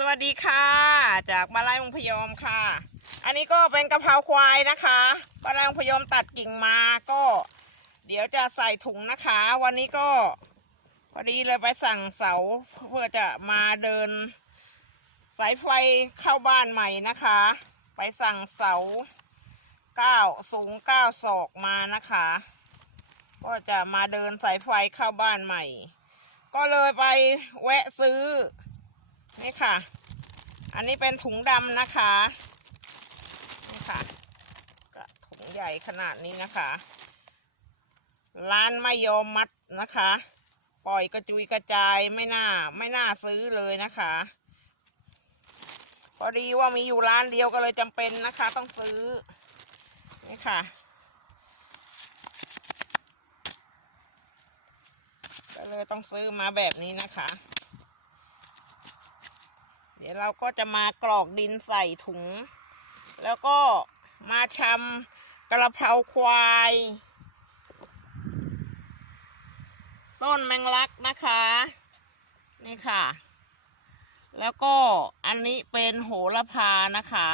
สวัสดีค่ะ จากบ้านไร่มงพยอมค่ะ อันนี้ก็เป็นกะเพราควายนะคะบ้านไร่มงพยอมตัดกิ่งมาก็ เดี๋ยวจะใส่ถุงนะคะ วันนี้ก็ พอดีเลยไปสั่งเสาเพื่อจะมาเดิน สายไฟเข้าบ้านใหม่นะคะ ไปสั่งเสาเก้าสูงเก้าศอกมานะคะ ก็จะมาเดินสายไฟเข้าบ้านใหม่ ก็เลยไปแวะซื้อ นี่ค่ะ อันนี้เป็นถุงดำนะคะนี่ค่ะก็ถุงใหญ่ขนาดนี้นะคะร้านไม่ยอมมัดนะคะ ปล่อยกระจุยกระจายไม่น่าไม่น่าซื้อเลยนะคะ พอดีว่ามีอยู่ร้านเดียวก็เลยจำเป็นนะคะ ต้องซื้อนี่ค่ะก็เลยต้องซื้อมาแบบนี้นะคะ เดี๋ยวเราก็จะมากรอกดินใส่ถุง แล้วก็มาชำกระเพราควาย ต้นแมงลักนะคะ นี่ค่ะ แล้วก็อันนี้เป็นโหระพานะคะ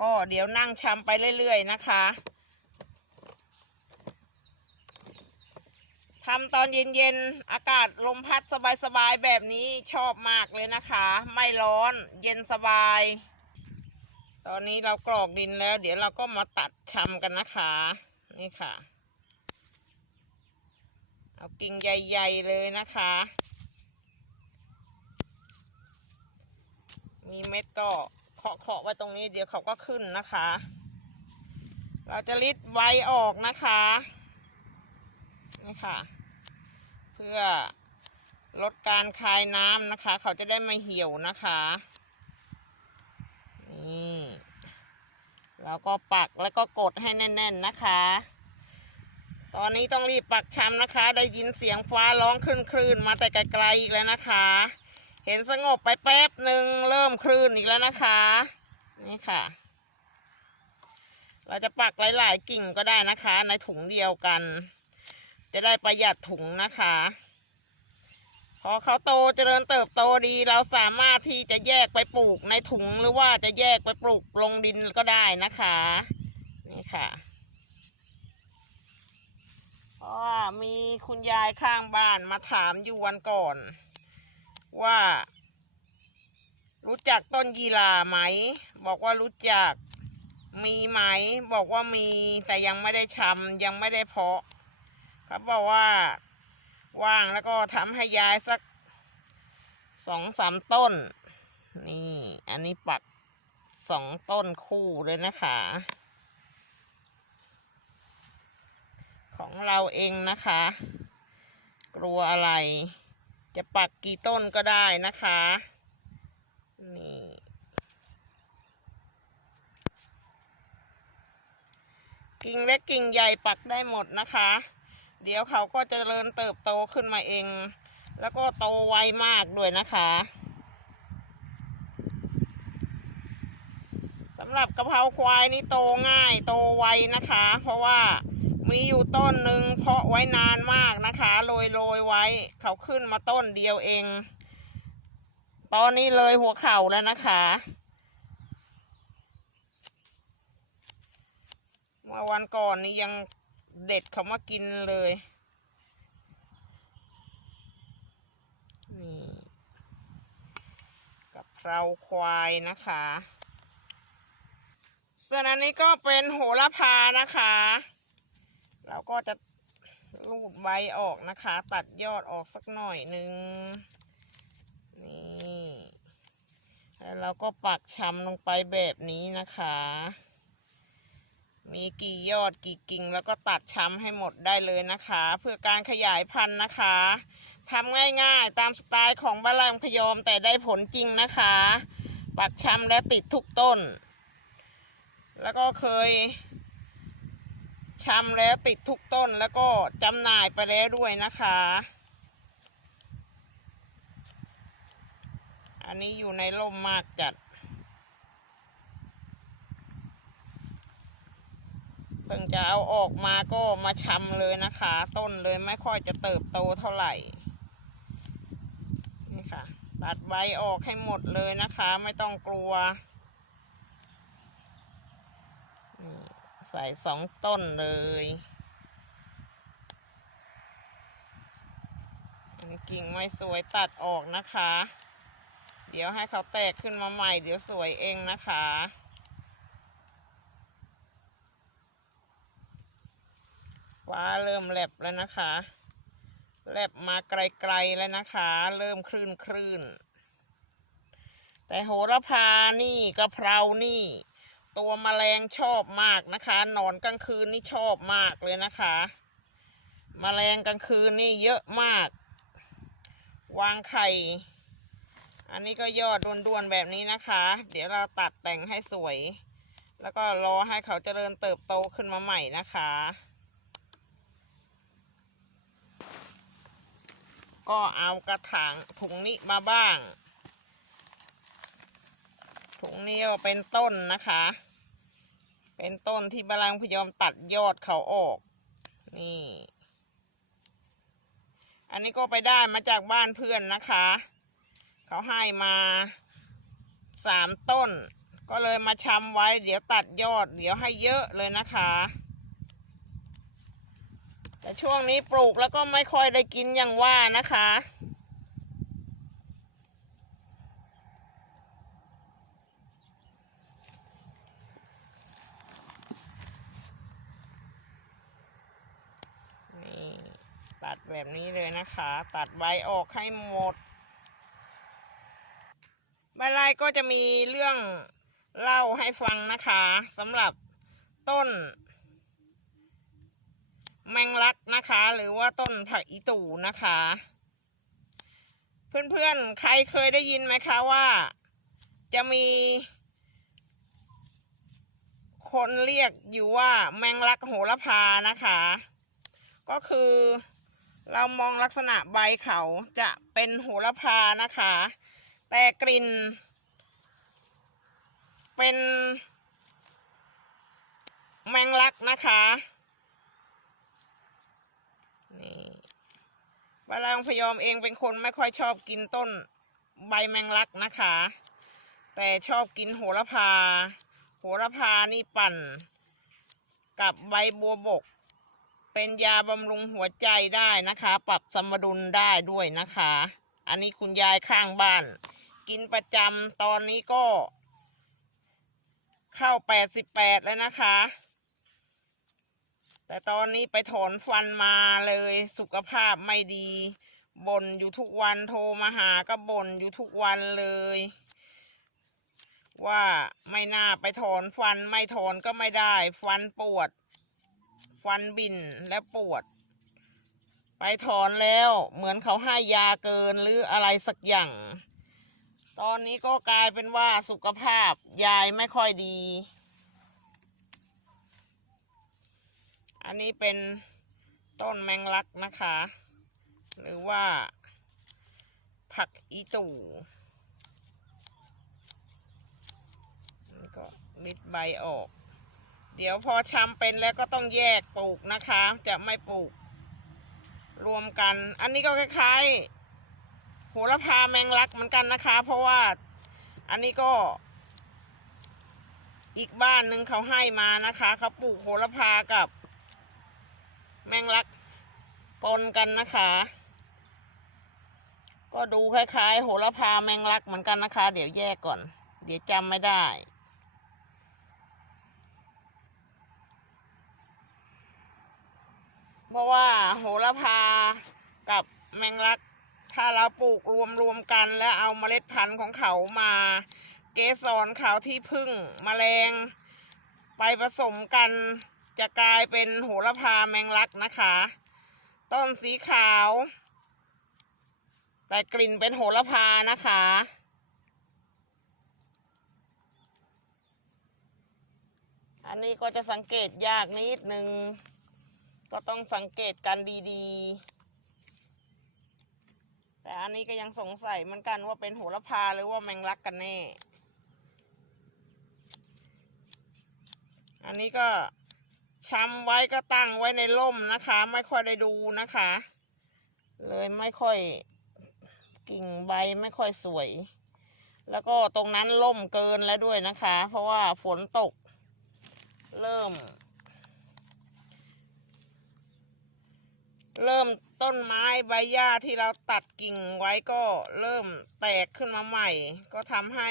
ก็เดี๋ยวนั่งชำไปเรื่อยๆนะคะ ทำตอนเย็นๆ อากาศลมพัดสบายๆ แบบนี้ชอบมากเลยนะคะ ไม่ร้อนเย็นสบาย ตอนนี้เรากรอกดินแล้ว เดี๋ยวเราก็มาตัดชำกันนะคะ นี่ค่ะ เอากิ่งใหญ่ๆเลยนะคะ มีเม็ดก็เคาะๆไว้ตรงนี้เดี๋ยวเขาก็ขึ้นนะคะ เราจะริดใบออกนะคะนี่ค่ะ พื่อลดการคายน้ำนะคะ เขาจะได้ไม่เหี่ยวนะคะนี่แล้วก็ปักแล้วก็กดให้แน่น ๆนะคะ ตอนนี้ต้องรีบปักชำนะคะ ได้ยินเสียงฟ้าร้องคลื่นคลื่นๆมาแต่ไกลๆอีกแล้วนะคะ เห็นสงบไปแป๊บหนึ่งเริ่มคลื่นอีกแล้วนะคะ นี่ค่ะ เราจะปักหลายๆกิ่งก็ได้นะคะ ในถุงเดียวกัน จะได้ประหยัดถุงนะคะ พอเขาโตเจริญเติบโตดีเราสามารถที่จะแยกไปปลูกในถุงหรือว่าจะแยกไปปลูกลงดินก็ได้นะคะนี่ค่ะเพราะว่ามีคุณยายข้างบ้านมาถามอยู่วันก่อน ว่า รู้จักต้นยีราไหม บอกว่ารู้จักมีไหม บอกว่ามีแต่ยังไม่ได้ชำยังไม่ได้เพาะเขาบอกว่า ว่างแล้วก็ทำให้ยายสักสองสามต้น นี่อันนี้ปักสองต้นคู่เลยนะคะ ของเราเองนะคะ กลัวอะไร จะปักกี่ต้นก็ได้นะคะ นี่กิ่งเล็กกิ่งใหญ่ปักได้หมดนะคะ เดี๋ยวเขาก็จะเจริญเติบโตขึ้นมาเอง แล้วก็โตไวมากด้วยนะคะสำหรับกะเพราควายนี่โตง่ายโตไวนะคะ เพราะว่ามีอยู่ต้นหนึ่งเพาะไว้นานมากนะคะโรยโรยไว้ เขาขึ้นมาต้นเดียวเอง ตอนนี้เลยหัวเข่าแล้วนะคะเมื่อวันก่อนนี้ยัง เด็ดเขามากินเลย นี่กับเพราควายนะคะ ส่วนอันนี้ก็เป็นโหระพานะคะ เราก็จะรูดใบออกนะคะ ตัดยอดออกสักหน่อยหนึ่งนี่ แล้วเราก็ปักชำลงไปแบบนี้นะคะ มีกี่ยอดกี่กิ่งแล้วก็ตัดช้ำให้หมดได้เลยนะคะ เพื่อการขยายพันธุ์นะคะทำง่ายๆตามสไตล์ของบ้านแรมพยอมแต่ได้ผลจริงนะคะ ปักช้ำและติดทุกต้น แล้วก็เคยช้ำแล้วติดทุกต้นแล้วก็จำหน่ายไปแล้วด้วยนะคะ อันนี้อยู่ในร่มมากจัด เพิ่งจะเอาออกมาก็มาชำเลยนะคะ ต้นเลยไม่ค่อยจะเติบโตเท่าไหร่นี่ค่ะ ตัดใบออกให้หมดเลยนะคะ ไม่ต้องกลัวนี่ใส่สองต้นเลยกิ่งไม่สวยตัดออกนะคะ เดี๋ยวให้เขาแตกขึ้นมาใหม่ เดี๋ยวสวยเองนะคะ ฟ้าเริ่มแลบแล้วนะคะ แลบมาไกลๆแล้วนะคะ เริ่มคลื่นคลื่นๆแต่โหระพานี่กะเพรานี่ ตัวแมลงชอบมากนะคะนอนกลางคืนนี่ชอบมากเลยนะคะแมลงกลางคืนนี่เยอะมาก วางไข่ อันนี้ก็ยอดด้วนๆแบบนี้นะคะ เดี๋ยวเราตัดแต่งให้สวย แล้วก็รอให้เขาเจริญเติบโตขึ้นมาใหม่นะคะ ก็เอากระถางถุงนี้มาบ้าง ถุงนี้เป็นต้นนะคะ เป็นต้นที่บาลังพยอมตัดยอดเขาออก นี่ อันนี้ก็ไปได้มาจากบ้านเพื่อนนะคะ เขาให้มาสามต้น ก็เลยมาชำไว้ เดี๋ยวตัดยอด เดี๋ยวให้เยอะเลยนะคะ แต่ช่วงนี้ปลูกแล้วก็ไม่ค่อยได้กินอย่างว่านะคะ นี่ตัดแบบนี้เลยนะคะ ตัดใบออกให้หมดใบไล่ก็จะมีเรื่องเล่าให้ฟังนะคะสำหรับต้น แมงลักนะคะ หรือว่าต้นผักอีตู่นะคะ เพื่อนๆ ใครเคยได้ยินไหมคะว่า จะมี คนเรียกอยู่ว่าแมงลักโหระพานะคะ ก็คือเรามองลักษณะใบเขาจะเป็นโหระพานะคะ แต่กลิ่น เป็น แมงลักนะคะ บาลางพยอมเองเป็นคนไม่ค่อยชอบกินต้นใบแมงลักนะคะ แต่ชอบกินโหระพา โหระพานี่ปั่น กับใบบัวบก เป็นยาบำรุงหัวใจได้นะคะ ปรับสมดุลได้ด้วยนะคะ อันนี้คุณยายข้างบ้าน กินประจำตอนนี้ก็ เข้าแปดสิบแปดแล้วนะคะ แต่ตอนนี้ไปถอนฟันมาเลยสุขภาพไม่ดีบ่นอยู่ทุกวันโทรมาหาก็บ่นอยู่ทุกวันเลย ว่าไม่น่าไปถอนฟันไม่ถอนก็ไม่ได้ ฟันปวด ฟันบินและปวด ไปถอนแล้วเหมือนเขาให้ยาเกินหรืออะไรสักอย่าง ตอนนี้ก็กลายเป็นว่าสุขภาพยายไม่ค่อยดี อันนี้เป็นต้นแมงลักนะคะ หรือว่า ผักอีตู่นี่ก็มิดใบออก เดี๋ยวพอชำเป็นแล้วก็ต้องแยกปลูกนะคะ จะไม่ปลูก รวมกัน อันนี้ก็คล้ายๆโหระพาแมงลักเหมือนกันนะคะ เพราะว่าอันนี้ก็ อีกบ้านหนึ่งเขาให้มานะคะ เขาปลูกโหระพากับ แมงลักปนกันนะคะ ก็ดูคล้ายๆ โหระพาแมงลักเหมือนกันนะคะ เดี๋ยวแยกก่อน เดี๋ยวจำไม่ได้เพราะว่าโหระพากับแมงลัก ถ้าเราปลูกรวมๆกันแล้วเอาเมล็ดพันธุ์ของเขามา เกสรเขาที่พึ่งมแมลง ไปผสมกัน จะกลายเป็นโหระพาแมงลักนะคะ ต้นสีขาว แต่กลิ่นเป็นโหระพานะคะ อันนี้ก็จะสังเกตยากนิดนึง ก็ต้องสังเกตกันดีๆ แต่อันนี้ก็ยังสงสัยเหมือนกันว่าเป็นโหระพาหรือว่าแมงลักกันแน่ อันนี้ก็ ช้ำไว้ก็ตั้งไว้ในร่มนะคะ ไม่ค่อยได้ดูนะคะ เลยไม่ค่อยกิ่งใบไม่ค่อยสวย แล้วก็ตรงนั้นล่มเกินแล้วด้วยนะคะ เพราะว่าฝนตก เริ่ม เริ่มต้นไม้ใบหญ้าที่เราตัดกิ่งไว้ก็เริ่มแตกขึ้นมาใหม่ ก็ทำให้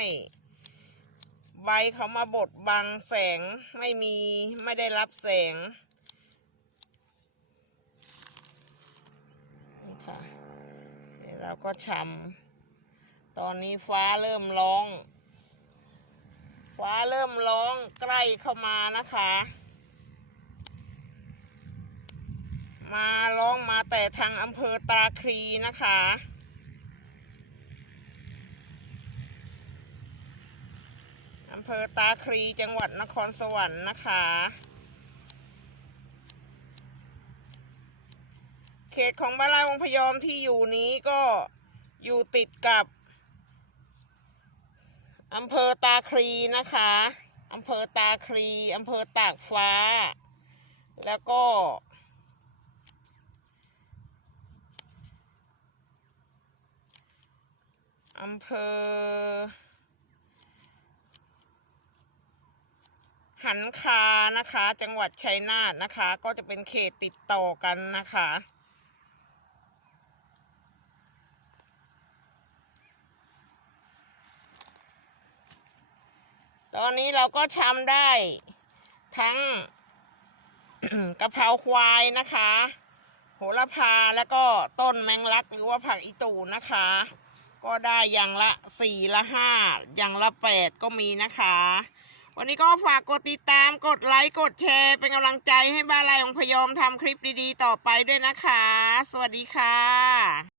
ใบเขามาบดบังแสงไม่มีไม่ได้รับแสงนี่ค่ะเดี๋ยวเราก็ชำตอนนี้ฟ้าเริ่มร้อง ฟ้าเริ่มร้องใกล้เข้ามานะคะ มาร้องมาแต่ทางอำเภอตาครีนะคะำเภอตาครีจังหวัดนครสวรรค์นะคะ เขตของบ้านไร่วงพยอมที่อยู่นี้ก็อยู่ติดกับอำเภอตาครีนะคะอำเภอตาครีอำเภอตากฟ้า แล้วก็ อำเภอ หันคานะคะ จังหวัดชัยนาทนะคะ ก็จะเป็นเขตติดต่อกันนะคะ ตอนนี้เราก็ชำได้ทั้งกะเพราควายนะคะ โหระพาแล้วก็ต้นแมงลักหรือว่าผักอีตูนะคะ ก็ได้อย่างละสี่ละห้าอย่างละแปดก็มีนะคะ วันนี้ก็ฝากกดติดตามกดไลค์กดแชร์ เป็นกำลังใจให้บ้านไรของพยอมทำคลิปดีๆ ต่อไปด้วยนะคะ สวัสดีค่ะ